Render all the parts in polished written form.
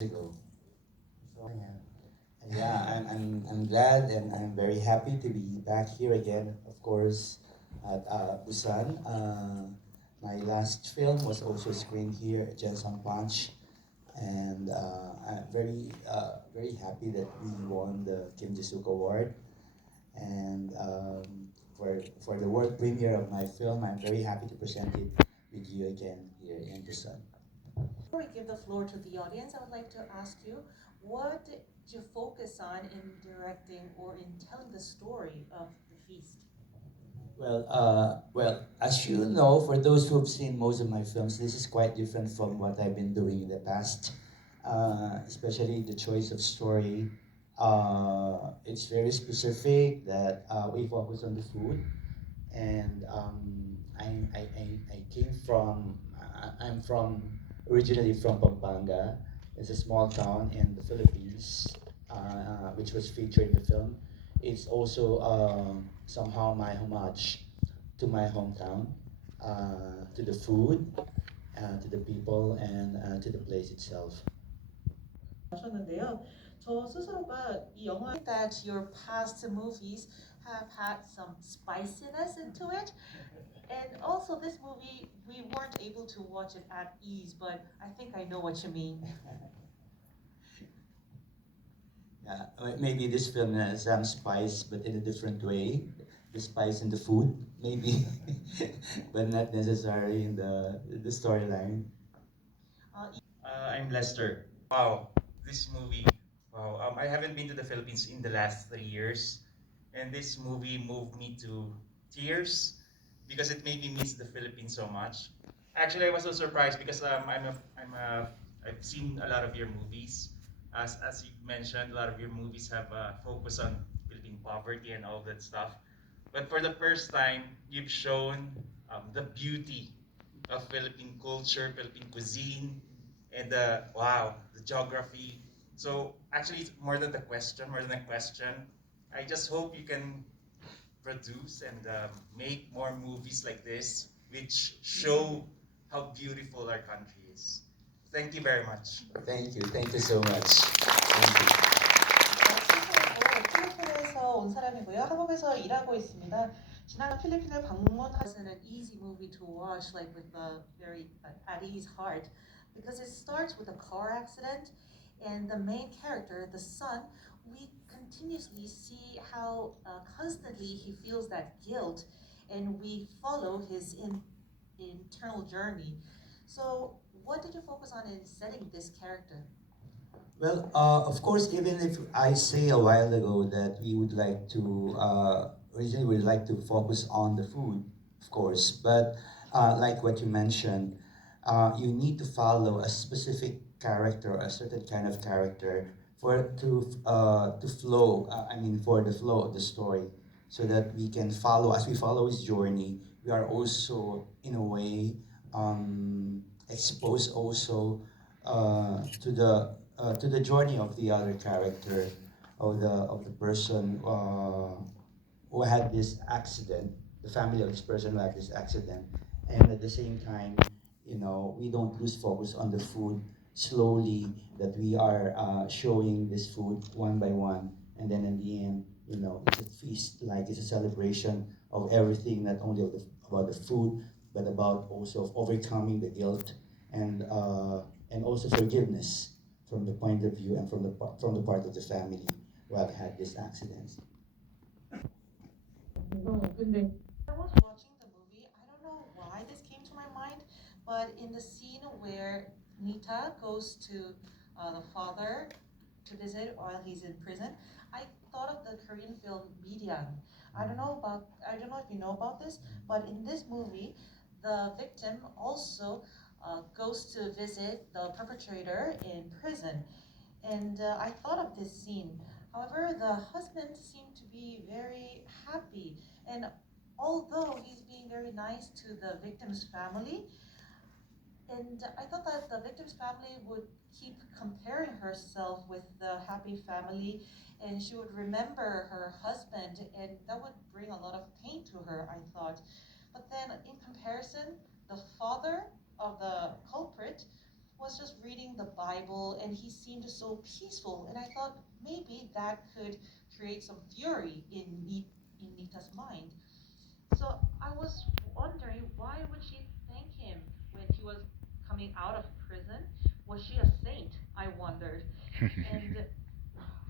Ago. So, yeah, I'm glad and I'm very happy to be back here again, of course, at Busan. My last film was also screened here at Jensen Punch, and I'm very happy that we won the Kim Ji-suk Award. And for the world premiere of my film, I'm very happy to present it with you again here in Busan. Before we give the floor to the audience, I would like to ask you, what did you focus on in directing or in telling the story of the feast? Well, as you know, for those who have seen most of my films, this is quite different from what I've been doing in the past, especially the choice of story. It's very specific that we focus on the food, and I came from, I'm from, originally from Pampanga. It's a small town in the Philippines, which was featured in the film. It's also somehow my homage to my hometown, to the food, to the people, and to the place itself. 하셨는데요. 저 스스로가 이 영화 that your past movies have had some spiciness into it. And also this movie, we weren't able to watch it at ease, but I think I know what you mean. Maybe this film has some spice, but in a different way. The spice in the food, maybe, but not necessarily in the storyline. I'm Lester. Wow, this movie. Wow, I haven't been to the Philippines in the last 3 years, and this movie moved me to tears because it made me miss the Philippines so much. Actually, I was so surprised because I've seen a lot of your movies. As you mentioned, a lot of your movies have a focus on Philippine poverty and all that stuff. But for the first time, you've shown the beauty of Philippine culture, Philippine cuisine, and the geography. So actually, it's more than a question. I just hope you can produce and make more movies like this, which show how beautiful our country is. Thank you very much. Thank you so much. Thank 필리핀에서 온 사람이고요. 한국에서 일하고 있습니다. 지난 필리핀을 방문하는 an easy movie to watch, like with a very at ease heart, because it starts with a car accident, and the main character, the son, we continuously see how constantly he feels that guilt, and we follow his internal journey. So, what did you focus on in setting this character? Well, of course, even if I say a while ago that we would like to, originally we would like to focus on the food, of course, but like what you mentioned, you need to follow a specific character, a certain kind of character for it to flow. I mean, for the flow of the story, so that we can follow as we follow his journey. We are also, in a way, exposed also to the journey of the other character, of the person who had this accident, the family of this person who had this accident, and at the same time, we don't lose focus on the food. Slowly, that we are showing this food one by one, and then in the end, it's a feast, like it's a celebration of everything, not only about the food, but about also of overcoming the guilt and also forgiveness from the point of view and from the part of the family who have had this accident. I was watching the movie. I don't know why this came to my mind, but in the scene where Nita goes to the father to visit while he's in prison, I thought of the Korean film Miryang. I don't know if you know about this, but in this movie, the victim also goes to visit the perpetrator in prison. And I thought of this scene. However, the husband seemed to be very happy. And although he's being very nice to the victim's family, and I thought that the victim's family would keep comparing herself with the happy family, and she would remember her husband, and that would bring a lot of pain to her, I thought. But then, in comparison, the father of the culprit was just reading the Bible and he seemed so peaceful. And I thought maybe that could create some fury in Nita's mind. So I was wondering, why would she thank him when he was coming out of prison? Was she a saint? I wondered. And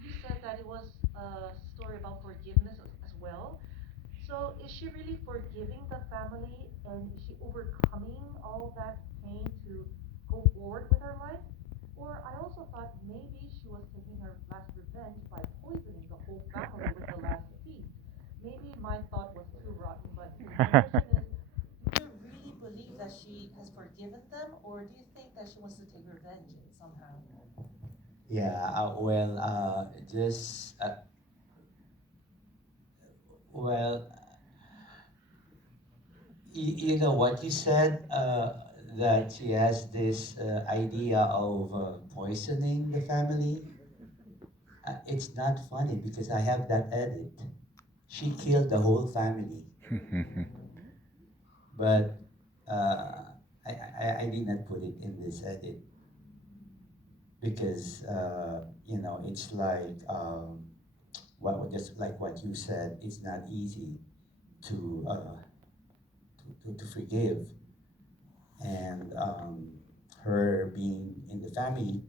you said that it was a story about forgiveness as well. So is she really forgiving the family, and is she overcoming all that pain to go forward with her life? Or I also thought maybe she was taking her last revenge by poisoning the whole family with the last feast. Maybe my thought was too rotten, but my question is, do you really believe that she has forgiven them, or do you think that she wants to take revenge somehow? Yeah, just well, you know what you said, that she has this idea of poisoning the family. It's not funny because I have that edit. She killed the whole family, but I did not put it in this edit because it's like just like what you said. It's not easy to to forgive, and her being in the family,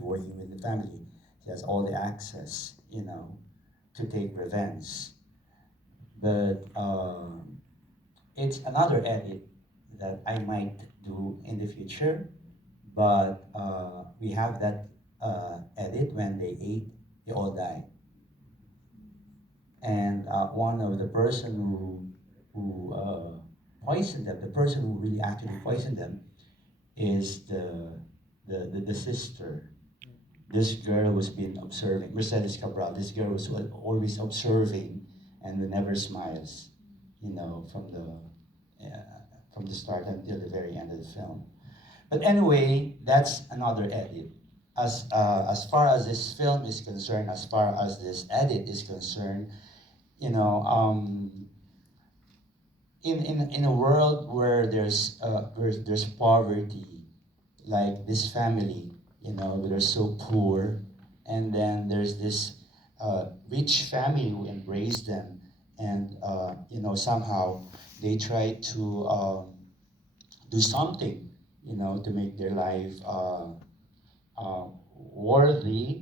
working with the family, she has all the access, to take revenge. But it's another edit that I might do in the future. But we have that edit when they ate, they all died. And one of the person who poisoned them, the person who really actually poisoned them, is the sister. This girl was been observing, Mercedes Cabral. This girl was always observing and never smiles, uh, from the start until the very end of the film. But anyway, that's another edit. As far as this film is concerned, as far as this edit is concerned, you know, in a world where there's poverty, like this family, they're so poor, and then there's this rich family who embrace them, and somehow they try to do something, to make their life uh, worthy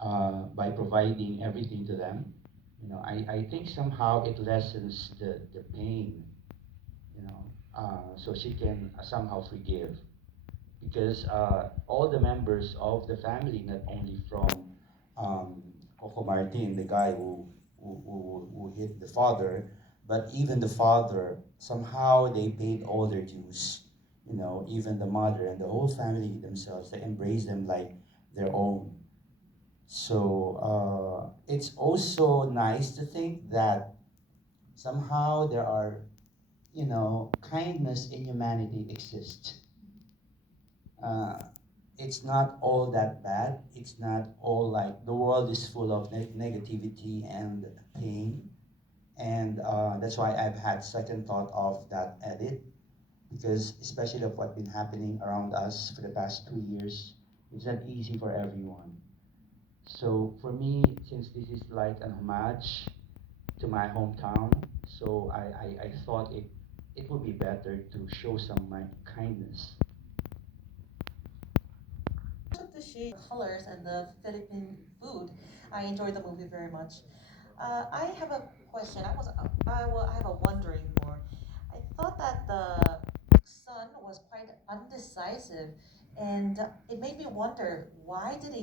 by providing everything to them. I think somehow it lessens the pain, so she can somehow forgive. Because all the members of the family, not only from Coco Martin, the guy who hit the father, but even the father, somehow they paid all their dues. Even the mother and the whole family themselves, they embrace them like their own. So it's also nice to think that somehow there are, kindness in humanity exists. uh, it's not all that bad. It's not all like the world is full of negativity and pain. And that's why I've had second thought of that edit, because especially of what's been happening around us for the past 2 years, it's not easy for everyone. So for me, since this is like an homage to my hometown, so I thought it would be better to show some my kindness. Appreciate the colors and the Philippine food. I enjoyed the movie very much. I have a question. I have a wondering more. I thought that the son was quite undecisive, and it made me wonder, why did he